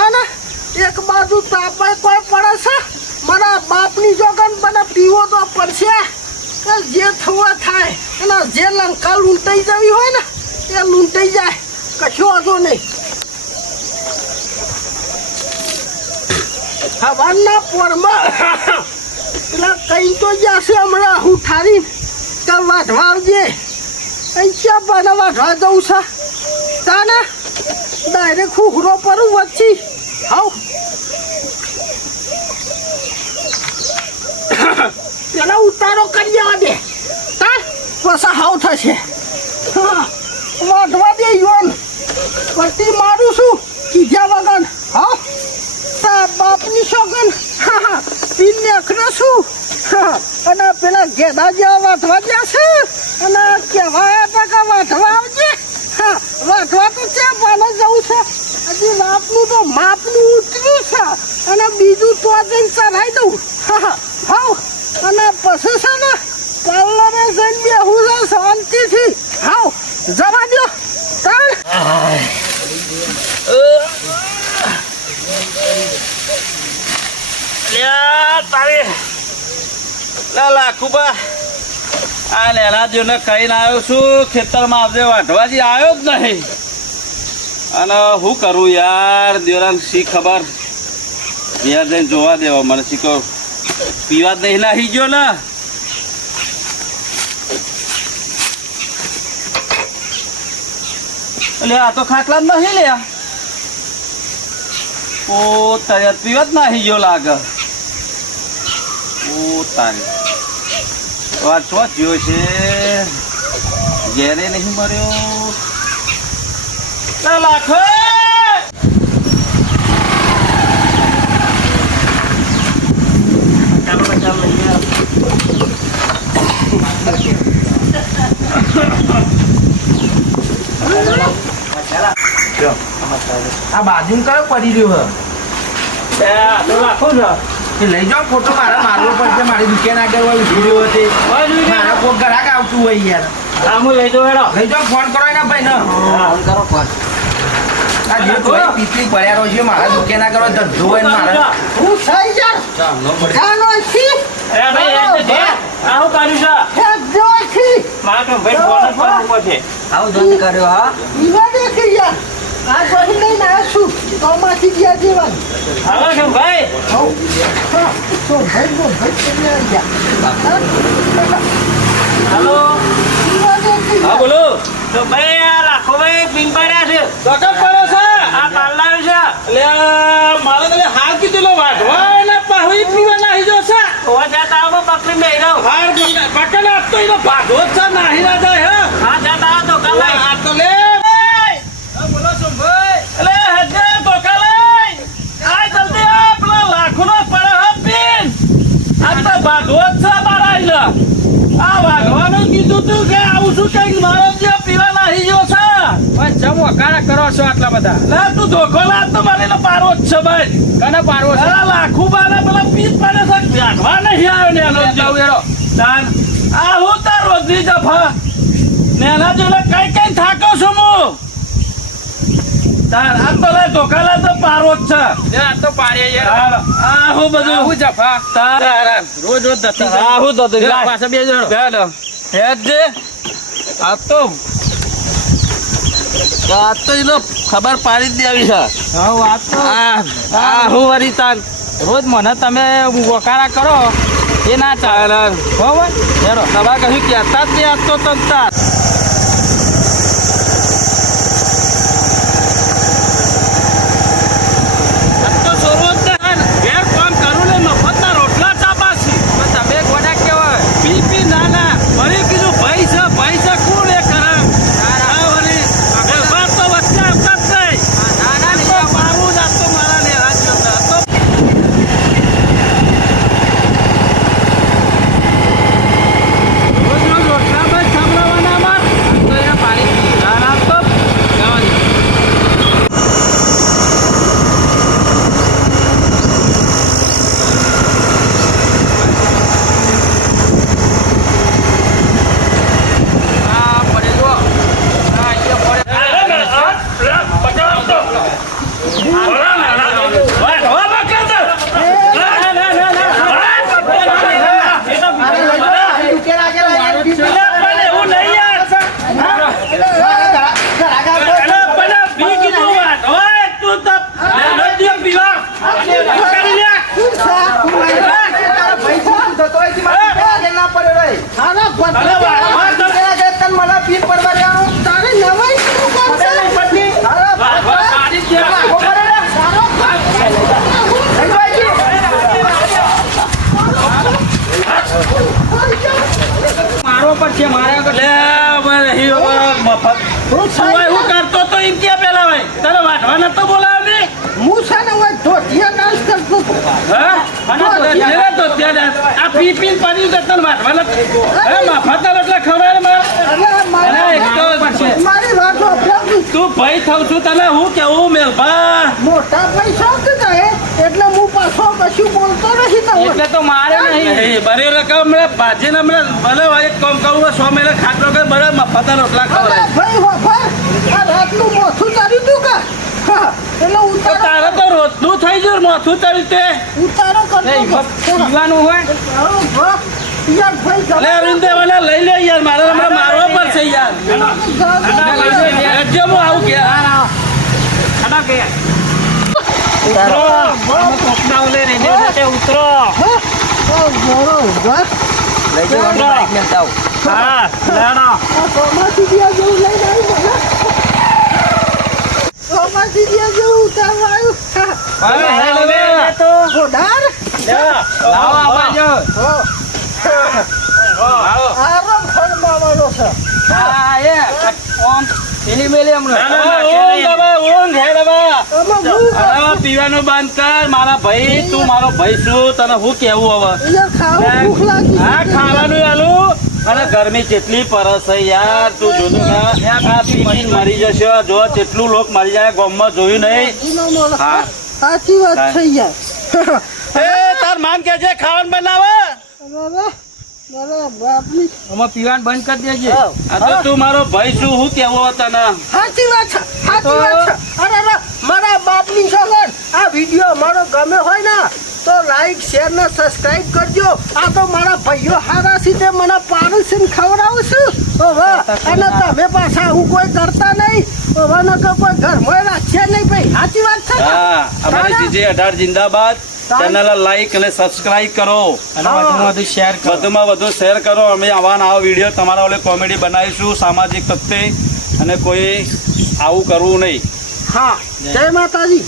તાને એક બાજુ તાપે કોઈ પડે છે મારા બાપની જોગન મને પીવો તો પડશે કે જે થવા થાય એના જે લંકા લૂંટાઈ જવી હોય ને એ લૂંટાઈ જાય કશો વાંધો નહીં હવાના પોરમાં પેલા કઈ તો જશે હમણાં હું ઠારી કે વાઢવા આવજે અહીંયા બને વાઢવા જવું છે તાને ડાયરેક્ટ હુહરો પર વચ્ચી હાવ પેલા ઉતારો કરી દેવા દે તા પછી હાવ થશે વાઢવા દે યોન પટ્ટી મારું છું કીધા વગર હા તા બાપની સોગન પીને અખરે છું અને પેલા ગેડા જેવા વાઢવા જશે અને કહેવાય હતા કે વાઢવા આવજે વાઢવા તો છે પાને જવું છે હજી માપનું તો માપનું ઉતર્યું છે અને બીજું તો જઈને ચઢાઈ દઉં હાવ અને પછી છે ને પાર્લરે જઈને બેહું છે શાંતિથી હાવ જવા દો તાર તારી લાખુબા આ લેલાજીને કહીને આવ્યો છું ખેતરમાં આજે વાઢવાજી આવ્યો જ નહીં અને શું કરું યાર દેવરાન શી ખબર ઘેર જઈને જોવા દેવા મને શીખો પીવા જ નહીં નાહી ગયો ને એટલે આ તો ખાટલા જ નહીં લે ઓ તરત પીવા જ નાહી ગયો લાગે ઓ તારી વાત શું થયો છે ઘેરે નહીં મર્યો લાખો આ બાજુ કયો પડી રહ્યો લાખો છે લઈ જાઓ ફોટો મારવો પડશે મારી દુકાન આગળ ઉભી રહ્યો હતી મારા કોક ગ્રાહક આવતું હોય યાર હું લઈ દઉં હેડો લઈ જાઓ ફોન કરો એના ભાઈ ને ફોન કરો ફોન આ જે કોઈ પીપળી પડ્યા રહ્યો છે મારા દુકાન આગળ ધંધો હોય ને મારા હું થઈ જા જાનો છી એ ભાઈ એ દે આવું કર્યું છે હે જોખી મારા તો ભાઈ ફોન પર ઉભો છે આવું ધંધ કર્યો હા ઈવા દેખી યાર આ કોઈ લઈને આશું તો માંથી ગયા જીવન હાલો કે ભાઈ તો ભાઈ કરીને ગયા હાલો ઈવા દેખી હા બોલો તો ભાઈ આ લાખો ભાઈ પિન પડ્યા છે ગટક પડ્યો છે આ પાર્લર છે એટલે મારે તો હાલ કીધેલો વાઢવા એને પાહી પીવા નાહી જો છે ઓ જાતા આવો બકરી મે રહો હાર પકડે તો એનો ભાગો છે નાહી ના જાય હે હા જાતા આ તો કલાઈ આ તો લે બોલો છો ભાઈ એટલે હજે તો કલાઈ આ જલ્દી આ પેલા લાખો નો પડે હે પિન આ તો ભાગો છે મારા આઈલા આ વાઘવાનું કીધું તું કે આવું શું કઈક મારો જે પીવા નાહી ગયો છે ભાઈ જમો કારા કરો છો આટલા બધા લે તું ધોકો લાગ તો મારી પારો જ છે ભાઈ કને પારવો છે લાખું બાને પેલા પીસ પડે છે વાઘવા નહીં આવ્યો ને એનો જાવ યારો તાન આ હું તાર રોજની જફા નેના જોડે કઈ કઈ થાકો છું હું તાર આ તો લે ધોકા લે તો પારો જ છે આ તો પારે યાર આ હું બધું હું જફા તાર રોજ રોજ દત્તી આ હું તો પાછા બે જણો હેડ દે આ તો એનો ખબર પાડી જ દેવી છે હા વાત તો આ હું વરી તાર રોજ મને તમે વકારા કરો એ ના ચાલે બરાબર હેરો તમારે કહ્યું કહેતા જ નહીં આજ તો તમતાર તમે ગોડા કેવાય પી ના ના વળી કીધું ભાઈ છે કોણ એ કરે વળી વાત તો વચ્ચે આવતા જ નહીં મારું જ આપતો મારા ને રાજ્ય તો રોજ રોજ રોટલા ભાઈ સાંભળવાના અમાર હું તું એવું કરતો તો એમ ક્યાં પેલા ભાઈ તને વાટવા નતો બોલાવે હું છે ને હવે ધોતિયા ડાન્સ કરતો હતો. હા તો ત્યાં આ પી પી પડી તને વાટવા નથી હે માફાતા એટલે ખબર મારે અરે અરે એક તો મારી વાત સાંભળો. તું ભાઈ થઉં છું તને હું કેવું મેલભા મોટા પૈસા હતા એટલે હું પાછો કશું બોલતો નથી તમને. તો મારે બરે રકમ હમણાં ભાજીને હમણાં ભલે એક કામ કરું 100 મહિને ખાટલો કરે બરાબર મફાતા રોટલા અરે ખવડાય ભાઈ વાપર આ રાતનું મોથું તારી તું કા હા એટલે તો ઉતારો તારે તો રોજનું થઈ ગયું માથું તારી તે ઉતારો કરતો પીવાનું હોય યાર ભાઈ અલે અરવિંદે મને લઈ લે યાર મારે હમણાં મારવા પડશે યાર જો હું આવું કે ઉતરો બરોબર લઈ જવાનું બાઈક ને જાવ હા લેડો સોમાસીડિયા જેવું લઈને આવ્યું મને સોમાસીડિયા જેવું ઉતારવા આવ્યું ગોડાર લાવો આવાજો આરામ ફરમાવાનો છે હા એ ઓમ પેલી મેલી હમણાં આમાં હું પીવાનું બંધ કર મારા ભાઈ તું મારો ભાઈ છું તને હું કેવું હવે યાર ખાવું ભૂખ લાગી હા ખાવાનું આલું અને ગરમી કેટલી પરસ છે યાર તું જોતું ના આ પીને મરી જશે જો કેટલું લોક મરી જાય ગામમાં જોયું નહીં હા. સાચી વાત છે યાર એ તાર માન કે છે ખાવાનું બનાવે બાપની આમાં પીવાનું બંધ કરી દેજે આ તો તું મારો ભાઈ છું હું કેવો તને સાચી વાત છે સાચી વાત છે અરે મારા બાપની સોગન આ વિડીયો મારો ગમે હોય ને તો લાઈક શેર ને સબસ્ક્રાઇબ કરજો આ તો મારા ભાઈઓ હારા સીધે મને પાડોશી ખવડાવું છું ઓહો અને તમે પાછા હું કોઈ કરતા નહીં ઓહો ન કે કોઈ ઘરમાં રાખશે નહીં ભાઈ સાચી વાત છે ને? હા અમારી જીજે 18 જિંદાબાદ ચેનલ લાઈક અને સબસ્ક્રાઇબ કરો અને વધુમાં વધુ શેર કરો વધુમાં વધુ શેર કરો અમે આવા નવા વિડીયો તમારા ઓલે કોમેડી બનાવીશું સામાજિક તથ્ય અને કોઈ આવું કરવું નહીં હા જય માતાજી